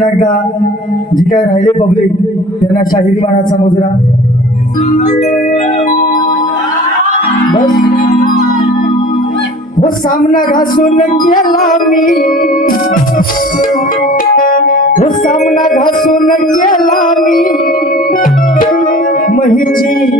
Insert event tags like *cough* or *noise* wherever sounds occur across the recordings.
पुन्हा एकदा जी काय राहिले पब्लिक त्यांना शाहिरी मानाचा मुजरा. बस. हो सामना घासून केला मी. हो सामना घासून केला मी. महिची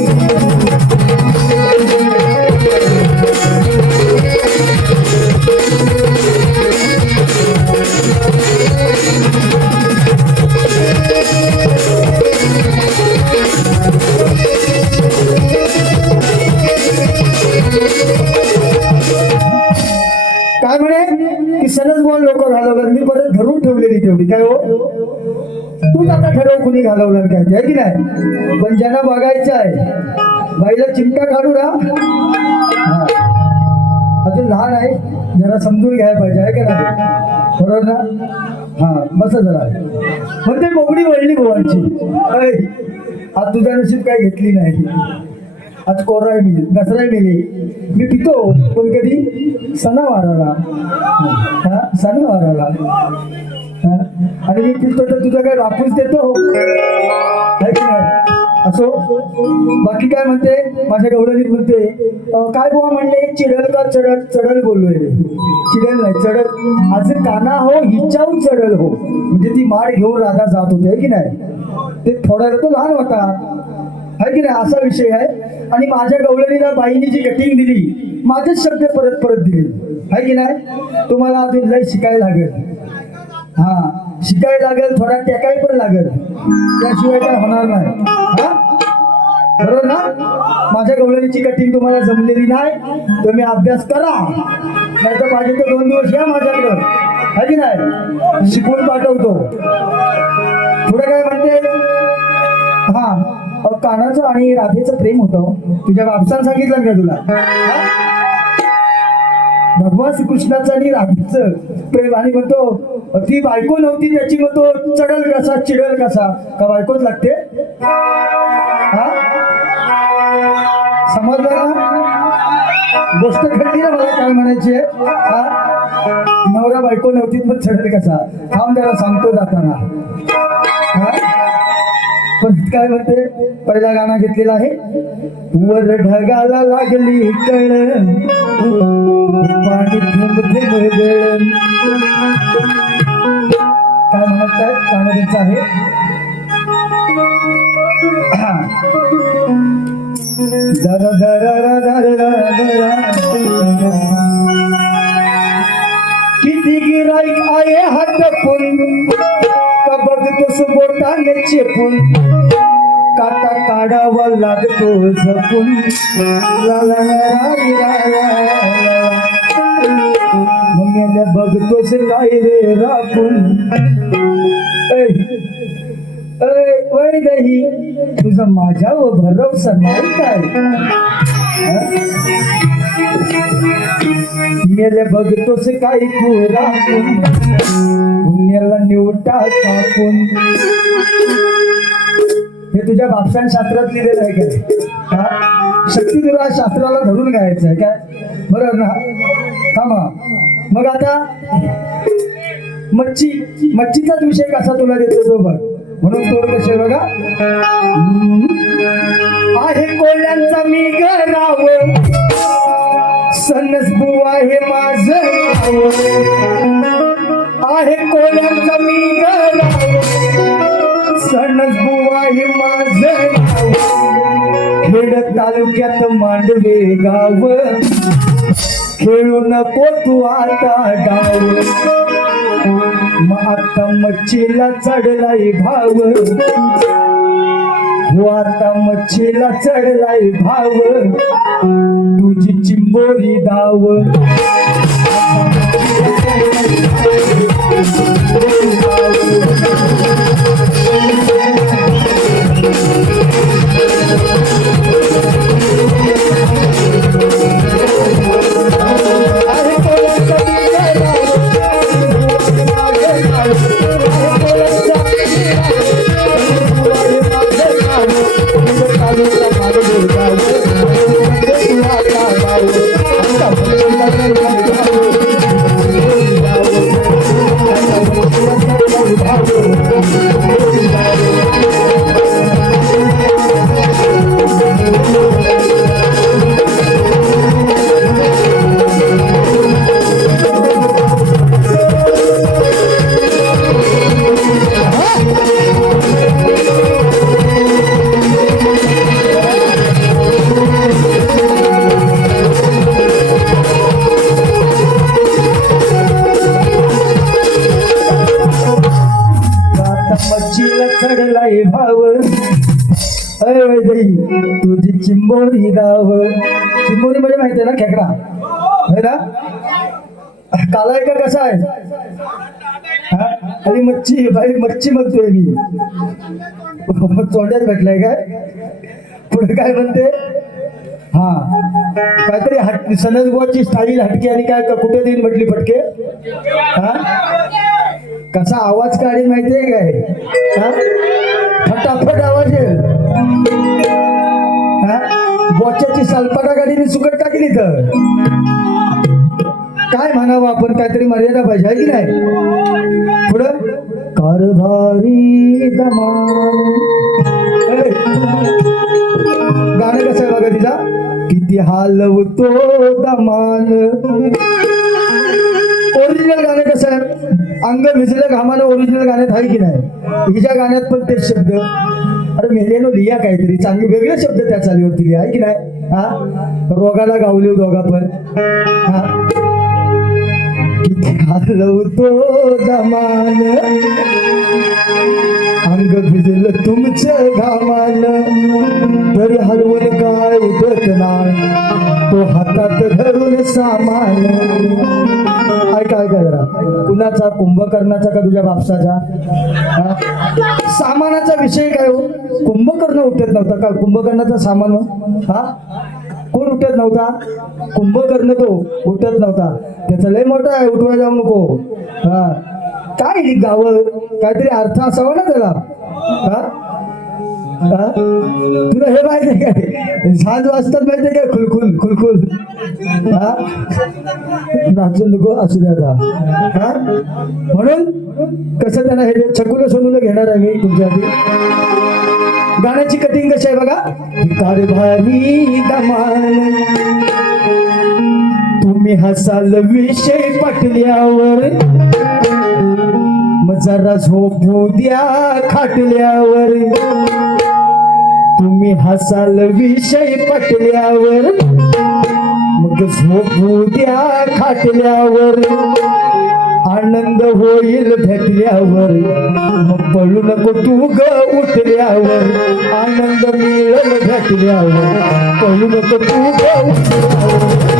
म्हणे की सनच लोक घालवलं मी परत धरून ठेवलेली तेवढी. काय हो? तूच आता ठरव कुणी घालवलं काय ते, आहे की नाही? पण ज्यांना बघायचं आहे बाईला चिमटा काढू ना. अजून लहान आहे जरा समजून घ्यायला पाहिजे आहे का नाही? बरोबर ना? हा बस जरा. पण ते बोबडी वळली गोवांची आज तुझ्या नशीब काय घेतली नाही. आज कोराय मिली दसराय मिली मी पितो पण कधी सणावाराला. हा सणावाराला. हा आणि मी पितो तर तुझा काय वापूस देतो? है असो. बाकी काय म्हणते? माझ्या गौरवीत म्हणते काय बुवा म्हणले? चिडल का चढल चढल बोललोय रे. चिडल नाही चढल. आज काना हो हिच्याहून चढल हो. म्हणजे ती माड घेऊन राधा जात होते है की नाही? ते थोडा तो लहान होता. आहे की नाही? असा विषय आहे. आणि माझ्या गवळणीला बाईंनी जी कटिंग दिली माझेच शब्द परत परत दिले. आहे की नाही? तुम्हाला अजून लय शिकायला लागेल. हा शिकायला लागेल थोडा टेकाय पण लागेल. त्याशिवाय काय होणार नाही. हा? बरोबर ना? माझ्या गवळणीची कटिंग तुम्हाला जमलेली नाही तुम्ही अभ्यास करा. नाही तर पाहिजे तर दोन दिवस या माझ्याकडं. आहे की नाही? शिकवून पाठवतो. पुढे काय म्हणते? हा. कानाचं आणि राधेचं प्रेम होतं. तुझ्या बापसान सांगितलं का तुला? भगवान श्रीकृष्णाचं आणि राधेचं प्रेम. आणि म्हणतो ती बायको नव्हती त्याची म्हणतो चढल कसा चिडल कसा. का बायकोच लागते? हा? समजलं ना? गोष्ट घडली ना मला काय म्हणायची हा? नवरा बायको नव्हती पण चढल कसा. थांब त्याला सांगतो जाताना. हा? पण काय म्हणते? पहिला गाणं घेतलेला आहे. वर ढगाला लागली कळ पाणी थेंब थेंब गळ काय म्हणत काय गाणं त्यांचं आहे. हा. दर दर दर दर किती गिराईक आहे हात पण का बोटाने चेपून काटा काढावा लागतो जपून ला ला काय रे राखून. ऐ, ऐ, वय दही तुझा माझ्यावर भरवसा नाही काय? मेले बघतोस काही तू राखून? पुण्याला निवटा टाकून. हे तुझ्या बापशान शास्त्रात लिहिलेलं आहे काय शक्ती तुला शास्त्राला धरून घ्यायचं आहे काय? बरोबर ना? थांबा. मग आता मच्छी मच्छीचाच विषय कसा तुला देतो तो बघ. म्हणून तो कसे बघा? आहे कोल्यांचा मी गराव सनस बुवा हे माझं आहे कोल्यांचा मी सणस बुवा हे माझ खेड तालुक्यात मांडवे गाव. खेळू नको तू आता डाव. आता मच्छीला चढलाय भाव. हो आता मच्छीला चढलाय भाव. तुझी चिंबोरी धाव आता मच्छीला मच्छी बाई मच्छी म्हणतोय मी. तोंड्यात भेटलाय काय? पुढे काय म्हणते? हा. काहीतरी हट सनदगोची स्टाईल हटके आणि काय कुठे देईल म्हटली फटके? हा? कसा आवाज काढेल माहितीये काय? फटाफट आवाज येईल. हा? बोच्याची सालपाटा गाडीने सुकट टाकली तर? काय म्हणावं आपण? काहीतरी मर्यादा पाहिजे की नाही? पुढं? कारभारी दमान गाणं कसं आहे बघा तिचा? किती हालवतो दमान ओरिजिनल गाणं कसं आहे? अंग भिजलं घामानं ओरिजिनल गाण्यात आहे की नाही? हिच्या गाण्यात पण तेच शब्द. अरे मेलेनो लिया काहीतरी. चांगले वेगळे शब्द त्या चालीवरती लिहा आहे की नाही? हा? रोगाला गावले दोघा पण हा? घालवतो दमान. अंग भिजल तुमचं घामान तरी हलवून काय उठत नाही तो हातात धरून सामान. ऐका ऐका जरा. कुणाचा कुंभकर्णाचा का तुझ्या बापसाचा? सामानाचा विषय काय हो? कुंभकर्ण उठत नव्हता का? कुंभकर्णाचा सामान हो? हा? कोण उठत नव्हता? कुंभकर्ण तो उठत नव्हता. त्याचा लय मोठा आहे उठवायला जाऊ नको. हा. काय गावं? काहीतरी अर्थ असावा ना त्याला. हा? तुला हे माहिती आहे काय सांज वाजतात माहिती आहे काय खुलखुल खुलखुल हा? नाचू नको असू द्या हा? म्हणून कसं त्यांना हे छकुलं सोनूला घेणार आहे मी तुमच्यासाठी? गाण्याची कटिंग कशी आहे बघा? कारभारी दमान तुम्ही हसाल विषय पटल्यावर. मग जरा झोपू द्या खाटल्यावर. तुम्ही हसाल विषय पटल्यावर मग झोपू द्या खाटल्यावर आनंद होईल भेटल्यावर मग पळू नको तू ग उठल्यावर आनंद मिळेल भेटल्यावर पळू नको तू ग उठल्यावर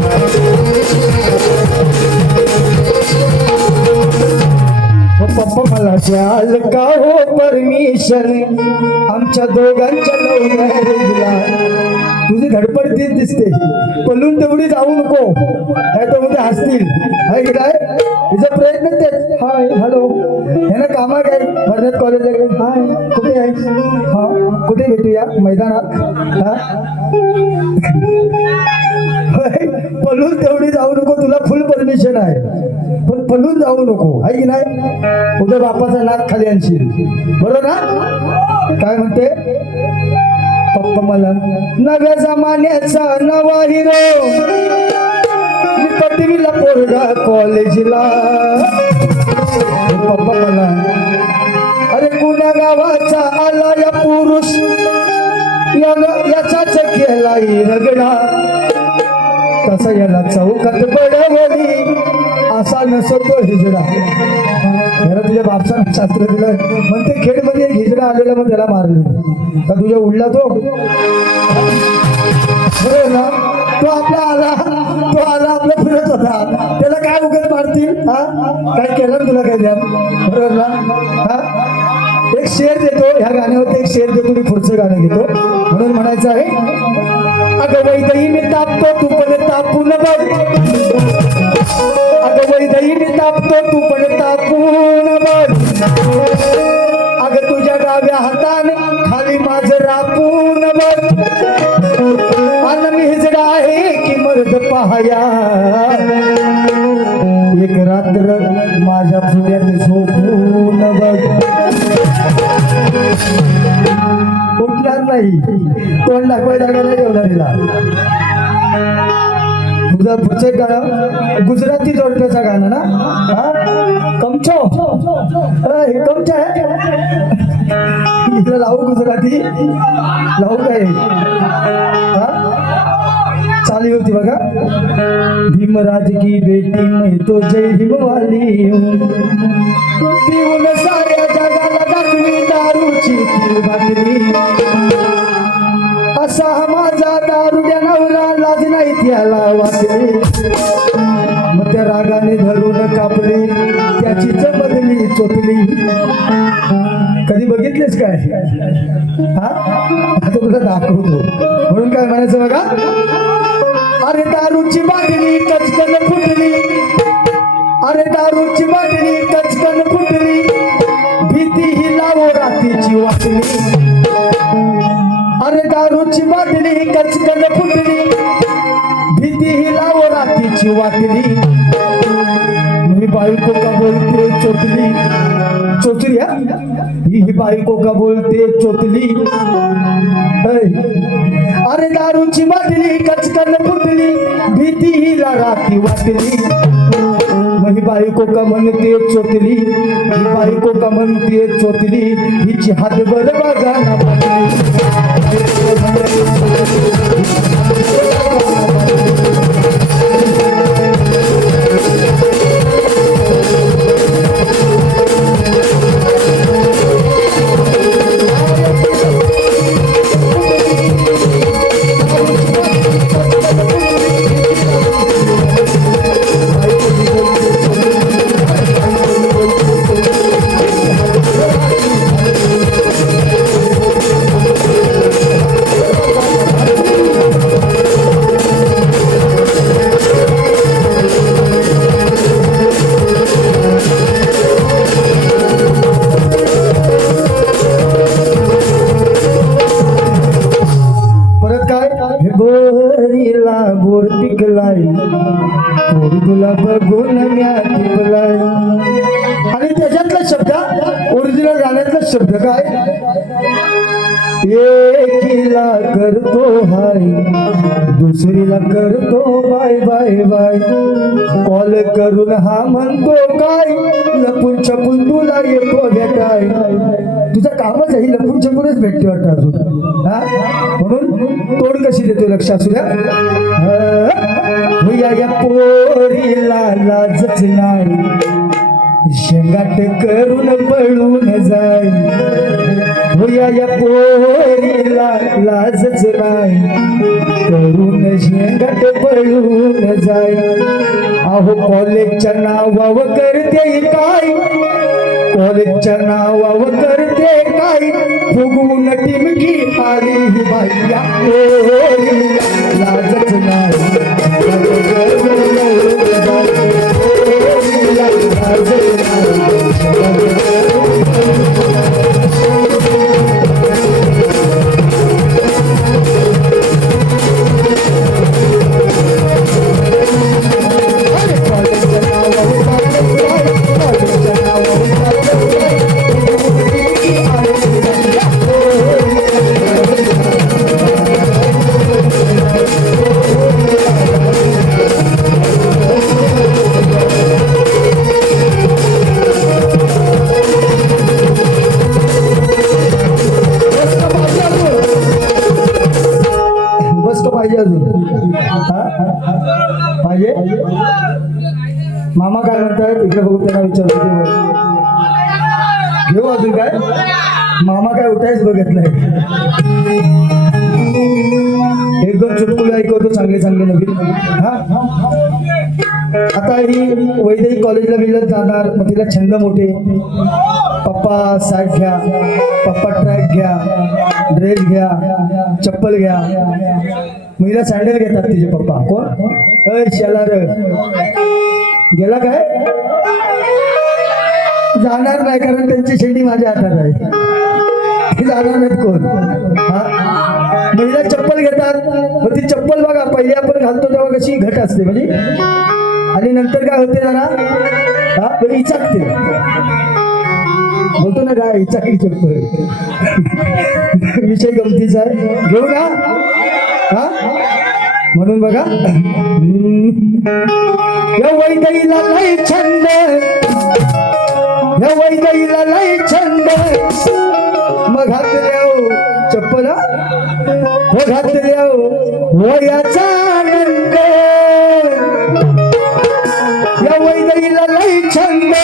Thank you. मला शाल का हो परमिशन आमच्या दोघांच्या लव्ह तुझी धडपड तीच दिसते. पलून तेवढी जाऊ नको. नाही तर उद्या हसतील. हाय काय तुझा प्रयत्न तेच. Hi hello. ह्यानं कामा काय? भरण्यात कॉलेजला गेले हाय. कुठे आहे? हा कुठे भेटूया? मैदानात? हा? पलून तेवढी जाऊ नको तुला फुल परमिशन आहे. पण पलून जाऊ नको आहे की नाही? उद्या बापाचा नाक खाली आणशील. बरोबर ना? काय म्हणते? पप्पा मला नव्या जमान्याचा नवा हिरो मी पटवीला पोरगा कॉलेजला पप्पा मला अरे कुण्या गावाचा आला या पुरुष? यानं याचाच केलाय रगडा. तसा याला चौकात पडवली. असा नसतो हिजडा. त्याला तुझ्या बापसानं शास्त्र दिलं म्हणते खेडमध्ये एक हिजडा आलेला मग त्याला मारले. का तुझ्या उडला तो? बरोबर ना? तो आपला आला. तो आला आपला फिरत होता. त्याला काय उगत मारतील? हा? काय केलं तुला काय द्या बरोबर ना? हा? एक शेर देतो. ह्या गाण्यावरती एक शेर देतो. मी पुढचं गाणं घेतो. म्हणून म्हणायचं आहे अगं वैदही मी तापतो तू पण बघ अगं वैदही मी तापतो तू पण तापून बघ अगं तुझ्या डाव्या हातान खाली माझं रापून बघ अन हिजडा आहे की मर्द पाहया एक रात्र माझ्या पुण्यात झोपून बघ उठणार नाही तोंड दाखवायला जागा पुढचं एक गाणं. गुजराती जोडप्याचं गाणं ना? हा? कमचो. हे कमच आहे इकडे लावू गुजराती. लावू काय? हा? चाली होती बघा. भीमराज की बेटी मैं तो जय भीमवाली वाली पिऊन साऱ्या जगाला दाखवी दारूची ती बाटली. त्याला वाटली मग त्या रागाने धरून कापली. त्याची बदली चोपली. कधी बघितलेस काय? हा? आता तुला दाखवतो. म्हणून काय म्हणायचं बघा? अरे दारूची बाटली कचकन फुटली. अरे दारूची बाटली कचकन बायको का बोलते चोटली चोचली हा? ही ही बायको का बोलते चोटली अरे दारूची बाटली कचकन फुटली भीती हिला राती वाटली. मग ही बायको का म्हणते चोटली ही बायको का म्हणते चोतली हिची हात बर बघा ना गाण्यातला शब्द काय? एकीला करतो हाय दुसरीला करतो बाय बाय बाय. कॉल करून हा म्हणतो काय? लपून छपून तुला येतो काय? तुझं कामच आहे लपून छपूनच भेटते वाटतं अजून. हा? म्हणून तोड कशी देतो लक्ष असू द्या. अं, या पोरीला लाजच नाही. शेंगाट करून पळून जाई भुया या पोरीला लाजच नाही. करून शेंगाट पळून जाई अहो कॉलेजच्या नावावर करते काय? कॉलेजच्या नावावर करते काय? फुगवून टिमकी आली बाई या मामा काय म्हणतात इकडे बघून त्यांना विचारतो. घेऊ अजून काय? मामा काय उठायच बघत नाही. एकदम चुटकुले ऐकवतो चांगले चांगले नवीन. आता ही वैद्यकीय कॉलेजला बिलत जाणार. मग तिला छंद मोठे. पप्पा सॅक घ्या. पप्पा ट्रॅक घ्या. ड्रेस घ्या. चप्पल घ्या. महिला सँडल घेतात तिचे पप्पा. कोण? अय शेलार. गेला काय? जाणार नाही कारण त्यांची शेणी माझ्या हातात आहे. ते जाणार नाहीत कोण? हा? महिला चप्पल घेतात मग ती चप्पल बघा पहिले आपण घालतो तेव्हा कशी घट असते म्हणजे? आणि नंतर काय होते जरा? हा? म्हणजे इचाकते. बोलतो ना काय इचाकली चप्पल. *laughs* विषय गमतीचा आहे. घेऊ ना? हा? म्हणून बघा. हम्म. या वैदईला लय छंद. या वैदईला लय छंद. मग घातल्या चप्पल हा? हो घातल्या वयाचा आनंद. या वैदईला लय छंद.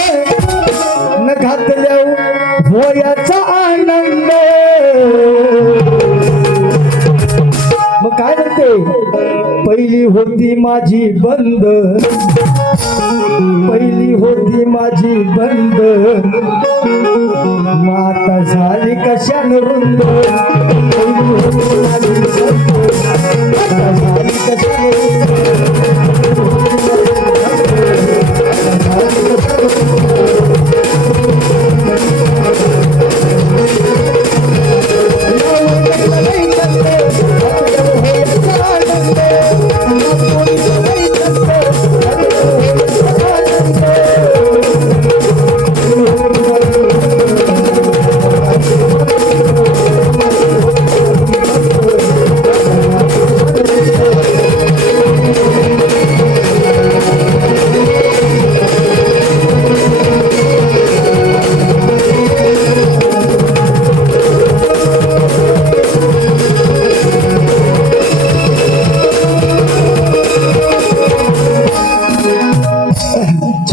पहिली होती माझी बंद. पहिली होती माझी बंद. माता झाली कशान रुंद? पहिली होती माझी बंद,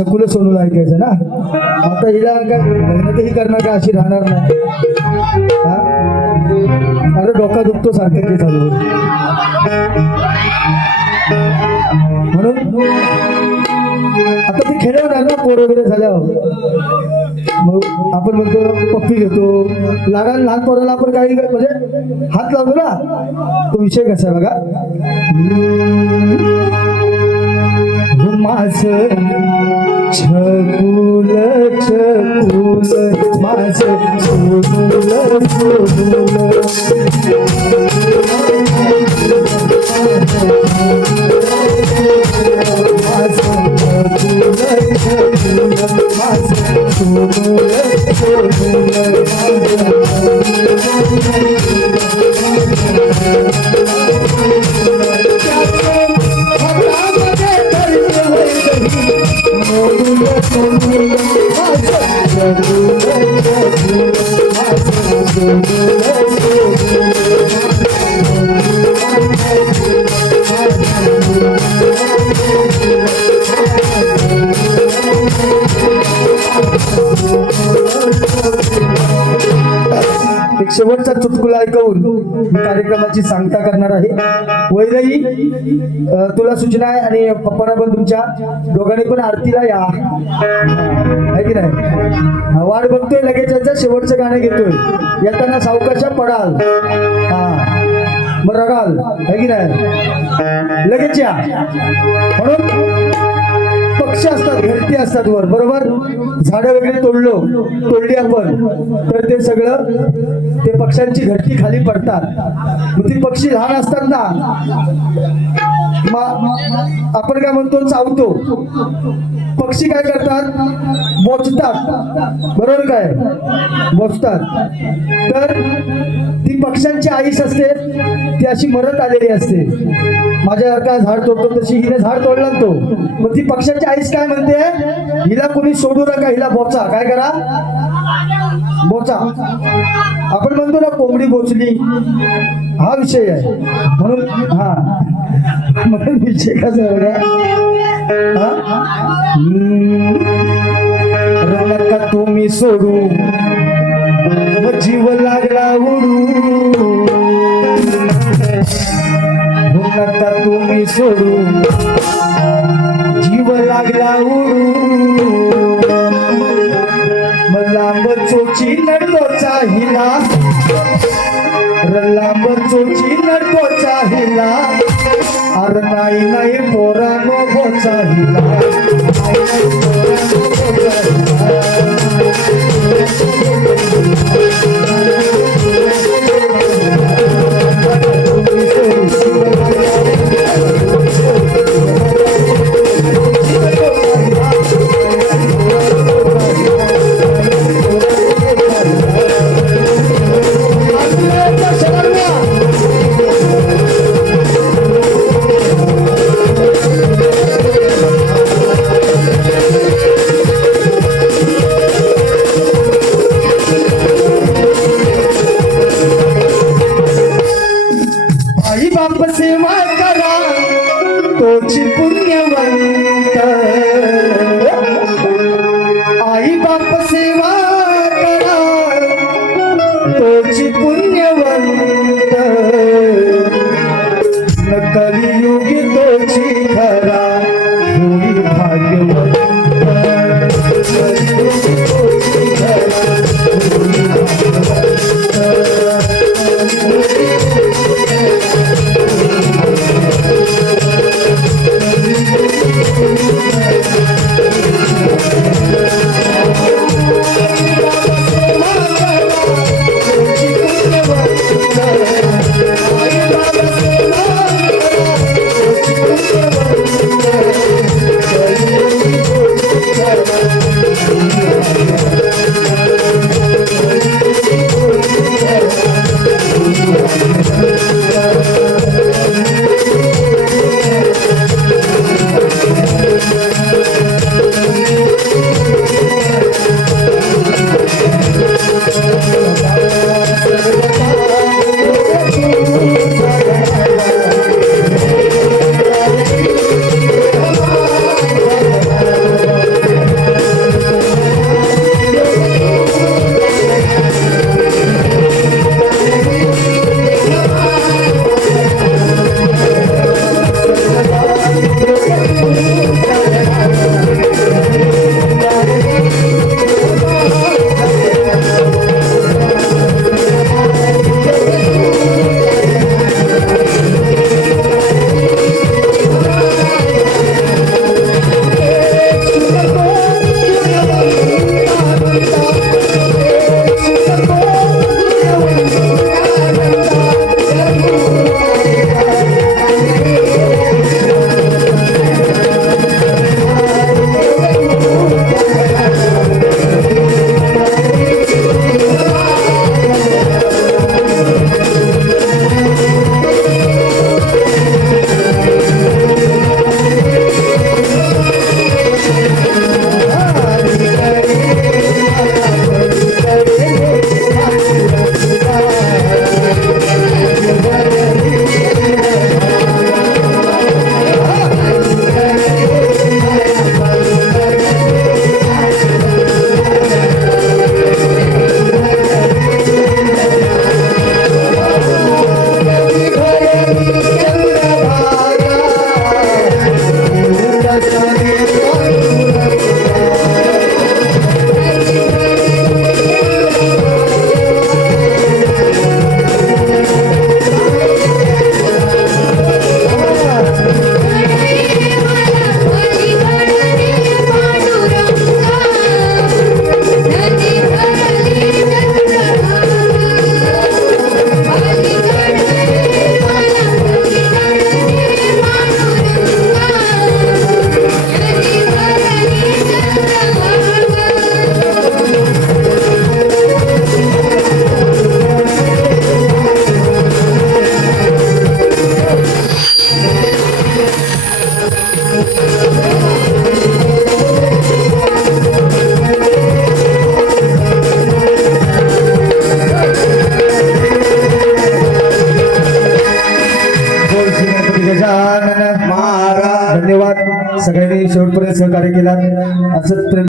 सकुल सोनूला ऐकायचं ना? आता हिला काय मेहनतही करणार का अशी राहणार नाही? हा? अरे डोका दुखतो सारखं ते चालू म्हणून आता ते खेळवणार ना पोर वगैरे झाल्यावर. मग आपण म्हणतो पप्पी घेतो. लहान लहान पोराला आपण काही म्हणजे हात लावतो ना? तो विषय कसा आहे बघा? माझ छकुल छकुल माझ छकुल छकुल माझ छकुल छकुल. पप्पांना पण तुमच्या दोघांनी पण आरतीला या. आहे की नाही? वाट बघतोय लगेच यांचं शेवटचं गाणं घेतोय. येताना सावकाशा पडाल. हा. मग रगाल आहे की नाही? लगेच या. म्हणून पक्षी असतात घरटी असतात वर बरोबर? झाडं वगैरे तोडलो तोडली आपण तर ते सगळं ते पक्ष्यांची घरटी खाली पडतात. मग ती पक्षी लहान असतात ना आपण काय म्हणतो चावतो. पक्षी काय करतात? मोजतात. बरोबर काय? मोजतात. तर ती पक्ष्यांची आईस असते ती अशी मरत आलेली असते. माझ्या माझ्यासारखा झाड तोडतो तशी हिने झाड तोडला तो. मग ती पक्ष्यांची आईस काय म्हणते? हिला कोणी सोडू नका हिला बोचा. काय करा? बोचा. आपण म्हणतो ना कोंबडी बोचली. हा विषय आहे. म्हणून हा. म्हणून विषय कसा आहे नका तुम्ही सोडू. जीव लागला उडू. नका तुम्ही सोडू.